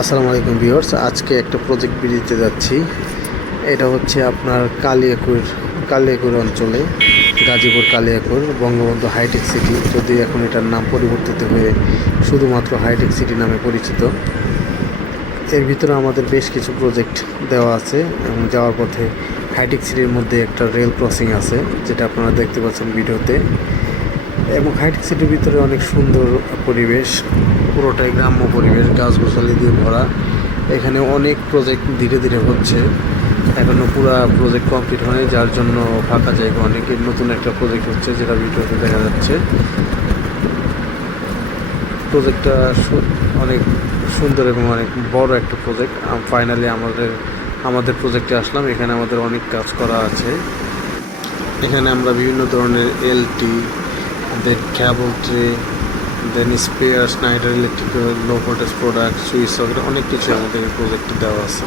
আসসালামু আলাইকুম ভিউয়ার্স, আজকে একটা প্রজেক্ট দিতে যাচ্ছি। এটা হচ্ছে আপনার কালিয়াকৈর অঞ্চলে, গাজীপুর কালিয়াকৈর বঙ্গবন্ধু হাইটেক সিটি, যদি এখন এটার নাম পরিবর্তিত হয়ে শুধুমাত্র হাইটেক সিটি নামে পরিচিত। এর ভিতরে আমাদের বেশ কিছু প্রজেক্ট দেওয়া আছে এবং যাওয়ার পথে হাইটেক সিটির মধ্যে একটা রেল ক্রসিং আছে, যেটা আপনারা দেখতে পাচ্ছেন ভিডিওতে। এবং হাইটেক সিটির ভিতরে অনেক সুন্দর পরিবেশ, পুরোটাই গ্রাম্য পরিবেশ, গাছগাছালি দিয়ে ভরা। এখানে অনেক প্রজেক্ট ধীরে ধীরে হচ্ছে, এখনও পুরো প্রজেক্ট কমপ্লিট হয়নি, যার জন্য ফাঁকা জায়গা অনেকের। নতুন একটা প্রজেক্ট হচ্ছে যেটা ভিডিওতে দেখা যাচ্ছে। প্রজেক্টটা অনেক সুন্দর এবং অনেক বড় একটা প্রজেক্ট। ফাইনালি আমাদের প্রজেক্টে আসলাম। এখানে আমাদের অনেক কাজ করা আছে। এখানে আমরা বিভিন্ন ধরনের LT, then cable tray, then spare, Schneider electrical, low voltage product, switch socket, অনেক কিছু আমাদের প্রজেক্টে দেওয়া আছে।